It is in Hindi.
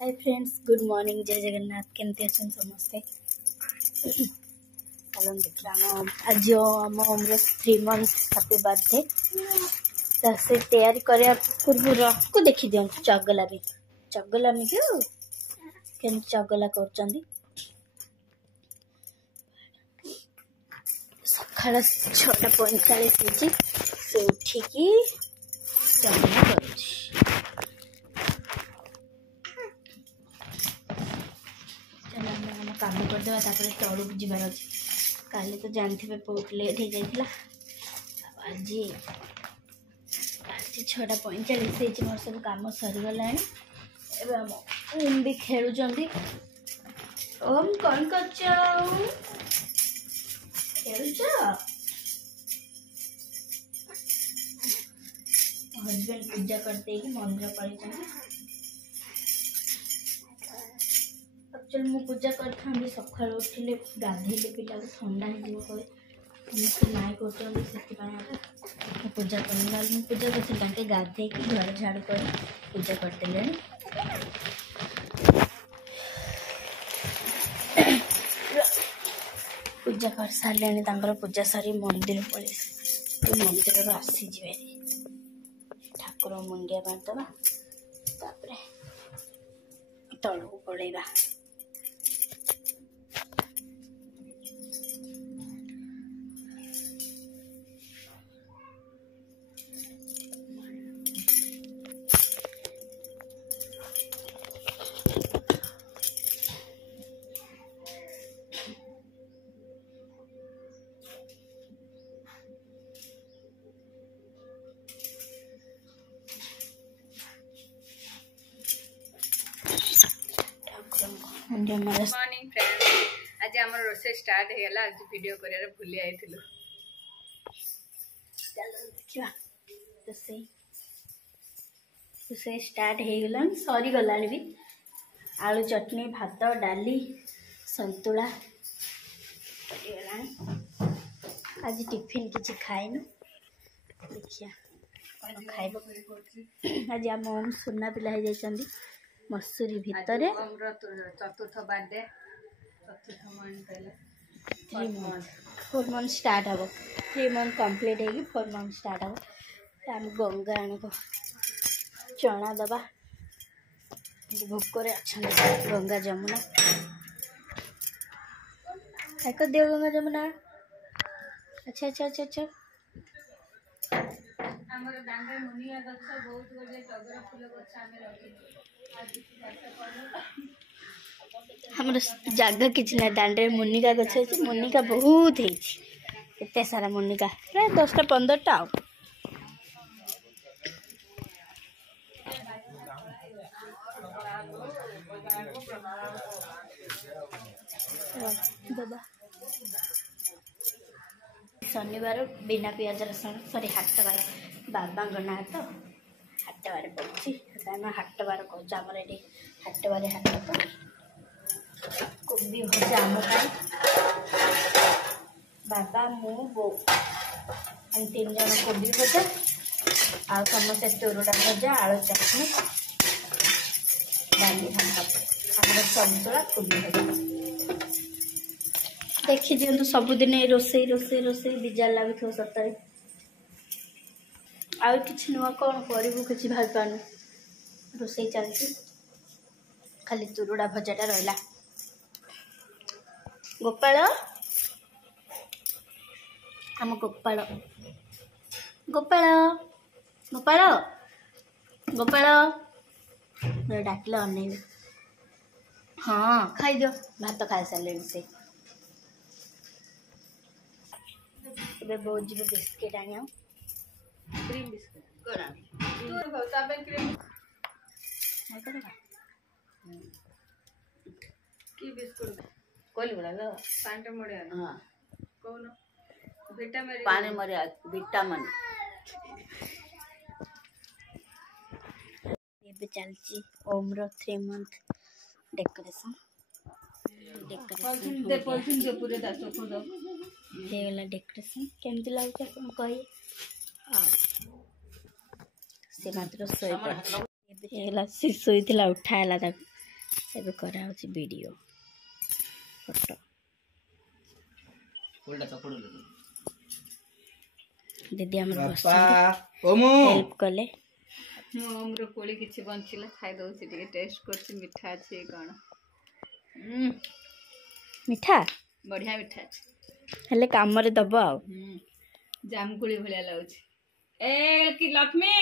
हाय फ्रेंड्स, गुड मॉर्निंग, जय जगन्नाथ। केमती अच्छा समस्ते। चलो देखिए आज आम होम 3 months हैप्पी बर्थडे से तैयारी करने पूर्व को देखी दिखाँ चगलामी चगलामी क्यों के चगला कर सकाल 6:45 से उठिकी चगला कर काम करदे तलू जीवार अच्छे। काली तो जानते बहुत लेट हो जाता। आज 6:45 मोर सब कम सरीगला। ओम भी खेलुं। ओम कौन कर हस्बैंड पूजा करते मंदिर पड़े। एक्चुअली मुझे पूजा कर सका उठिले गाधेले पिला ठंडा हो नाई कर पूजा कर पूजा कर गाधे घर झाड़ू कर पूजा करते। पूजा कर सारे पूजा सारी मंदिर पड़े मंदिर आसीजे ठाकुर मुंडिया बांधवा तलू पड़ेगा। Good morning friends. आज आम रोसे स्टार्ट होगा। आज वीडियो कर भूली आई। रोसे स्टार्ट हो गला सरी गला भी। आलू चटनी भात डाली संतुला आज टिफिन किसी खाएनु। देखिया खाइब आज आम ओम सुना पिला हो जाती मसूरी भितर चतुर्थ बर्थडे 4 months स्टार्ट हम 3 month कंप्लीट हो 4 month स्टार्ट हम। आम गंगा आण चना दबा भोकर अच्छा गंगा जमुना एक दियो गंगा जमुना। अच्छा अच्छा अच्छा अच्छा हमर जगह किसी ना दांडे मुनिका गछ अच्छे। मुनिका बहुत है सारा मुनिका प्राय 10टा 15टा शनिवार बिना पियाज रसुण सॉरी हाट बार बाबा ना तो हाट बार पड़े हाट बार कम ये हाट बार हाट कोबी भजा आम बाबा मु बो हम 3 जन कोबी भजा आ समस्ते तुरुड़ा भजा आलू चटनी डाली भात संतुला कोबी भजा। देखी दिखाँ सबुदिन रोसे रोसे रोसे बिजार लगुव सतरे आ कि नुआ कौन करूँ कि भाई पानु रोसे चलती खाली तुरुड़ा भजाटा रहा। गोपाल आम गोपाल गोपाल गोपाल गोपाल डाकिले अनेबे। हाँ खाई दियो भात खाई सारे से बहुत जी बिस्किट आनी क्रीम बिस्कुट की बिस्कुट कोली बड़ा पांटे मोड़े हां कौन विटामिन पानी मरे विटामिन ये चलची ओम रो 3 month डेकोरेशन पूरे डेकोरेशन केमती लगे कही से मात्र शोला सी शोला उठाला ଏବେ କରାହେଉଛି ଭିଡ଼ିଓ ଫଟୋ। दीदी आम हेल्प कले मोमर कोली किछि बंचिला खाइ दउछि टिके टेस्ट करछि मिठा अछि कोन मिठा बढ़िया मिठा अछि हेले काम रे दबो आ जामकुली भलिया लाउछि ए की लक्ष्मी